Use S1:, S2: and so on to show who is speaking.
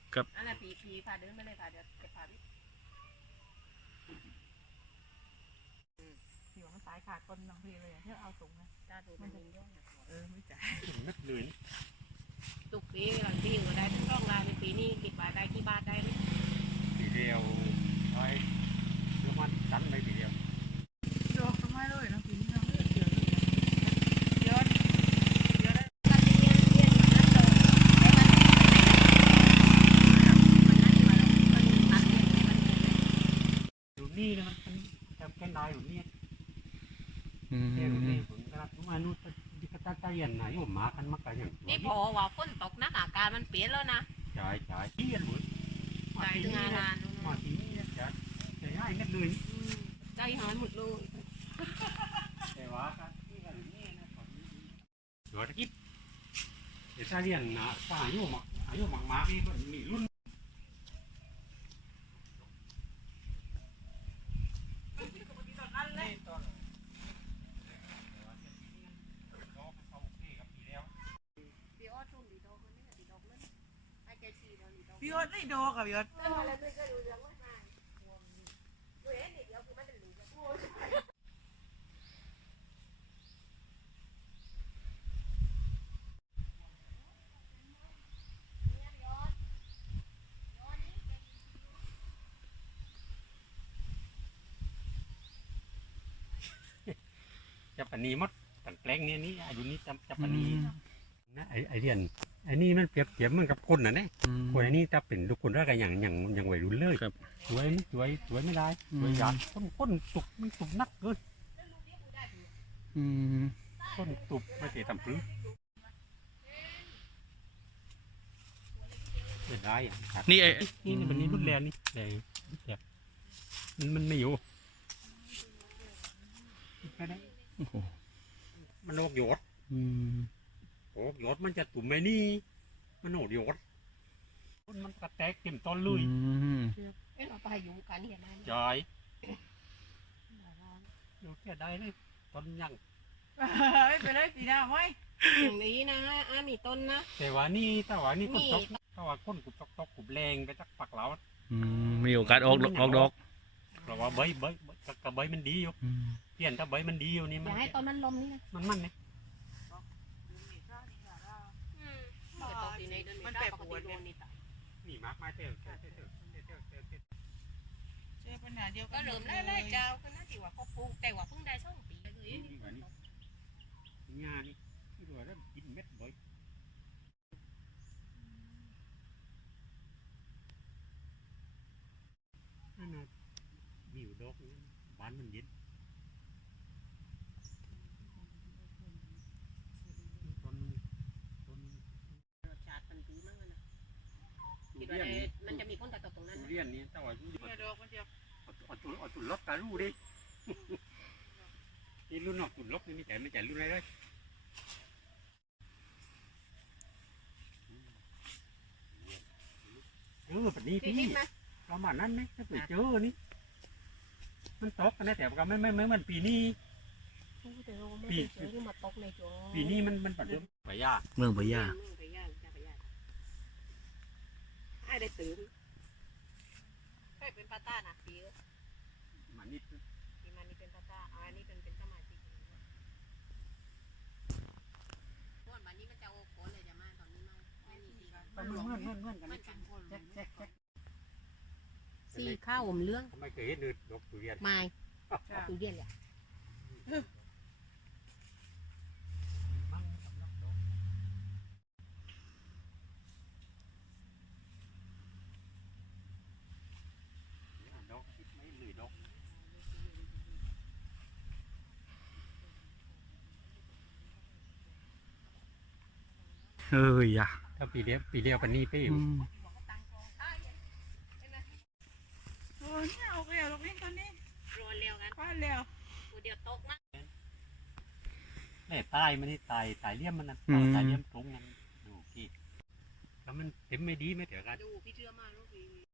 S1: ครับ
S2: อันนั้นผีพาเดินไปเลยค่ะเดี๋ยวจะพาพี่ที่ว่ามันตายขาดคนบางทีเลยเพื่อเอาสูงนะจ้าดูมันยิงย่อยไม่จ่าย
S3: นักเลย
S2: ตุกปีหลังปีก็ได้ทั้งร่องลายในปีนี้กี่บาทได้กี่บาทได้ไหม
S3: ปีเดียวไว้ประมาณตันไปปีเดียว
S4: ดอกทำไมเลยนะปีนี้เราเดือดยอดยอด
S3: อยู่นี่นะมันจำแค่นายอยู่นี่แค่อยู่นี่ผมก็รับมานู่นดิกตาใจยันไหนผมมากันมากันอย่าง
S2: นี่พอว่าฝนตกนักอาการมันเปลี่ยนแล้วนะ
S3: จ่ายที่ยันหมด
S2: ใจถึงงาน
S3: มาที่นี่จ่ายง่ายนักเลย
S2: ใจหายหมดเลย
S3: แต่ว่าที่กันนี่นะผมเดี๋ยวตะกี้เดี๋ยวถ้าเรียนนะถ้าอายุมากนี่ก็มีรุ่น
S4: พี่ยอดไม่ดอกค่ะพี่ยอด
S3: จับปนีมดตั้งแปลงนี่อายุนี้จับปนีนะไอเรียนไอ้นี่มันเปรียบเหมือนกับคนน่ะเนี่ยคนไอ้นี่จะเป็นลูกคนแรกอย่างวัยรุ่นเลยสวยไม่ได้สวยหยาดต้นตุกมันตุกนักเกินต้นตุกไม่เสียทำพื้นไม่ได้
S1: นี่
S3: นี่มันนี่รุ่นแรงนี่แต่แบบมันไม่อยู่ไม่ได้มันโอกโยดโอกโยดมันจะตุ่มไม่นี่มันโอกโยดมันกระแตกเต็มต้นเลย
S2: เราไปอยู่กันเห็นไหม
S3: จอยอยู่แค่ได้เลยต้นยัง
S4: ไม่เป็นไรปีหน้าไหม
S2: อย่างนี้นะมีต้นนะ
S3: แต่ว่านี่คนตกถ้าว่าก้นกุบตกกุบแรงไปสักปักเหลา
S1: มีโอกาสออกดอก
S3: เพราะว่าใบกับใบมันดีอยู่เปลี่ยนถ้าใบมันดีอยู่นี่
S2: มันให้ต้นมันลมนี่นะ
S3: มันเนี่ย
S4: มันแปรปรวน
S3: นี่มากไม้เต้
S4: เจอปัญหาเดียว
S2: ก็เริ่มไล่เจ้าก็น่าที่ว่าเขาปลูกแต่ว่าเพิ่งได้2 ปีเลย
S3: งานนี่ที่ว่าเริ่มกินเม็ดใบนั่นน่ะวิวดอกบ้านมันเย็น
S2: มันจะมีคนตัดตรงนั้น
S3: เรียนนี่แต่ว่า
S4: ดอกมันเดียว
S3: เอาจุดลบการูดินี่รุ่นนอกจุดลบนี่แต่ไม่ใช่รุ่นอะไรเลยแบบนี้พี่ประมาณนั้นไหมถ้าเกิดเจอนี่มันตกกันนะแต่ก็ไม่มันปีนี้ปีนี้มันปัดเรื่องไปยาก
S1: เมืองพะยา
S2: ไอ้ได้ตื่นใครเป็นปาต้านะปี
S3: มันนี่
S2: เป็นปาต้าอันนี้เป็นสมาชิกวันนี้มันจะโอ้โหเลยจะมาตอนนี้มาไม่มีดีกัน
S3: กัน
S2: สีข้าวเรื่อง
S3: ไม่เคยเห็นดอกตุเรียน
S2: ไม่ตุเรียนเลย
S1: อย่า
S3: ถ้าปีเดียวปันนี้ไปอยู่
S4: โอ้ยเอาไปเอาลูกนี้ตอนนี้
S2: รอเร็วกัน
S4: ป้าเร็ว
S2: เดี๋ยวตกนะ
S3: แม่ตายมันนี่ตายเลี่ยมมันนะตายเลี่ยมตรงนั้นดูพี่แล้วมันเต็มไม่ดีไม่เถอะกัน
S2: ดูพี่เชื่อมากลูกพี่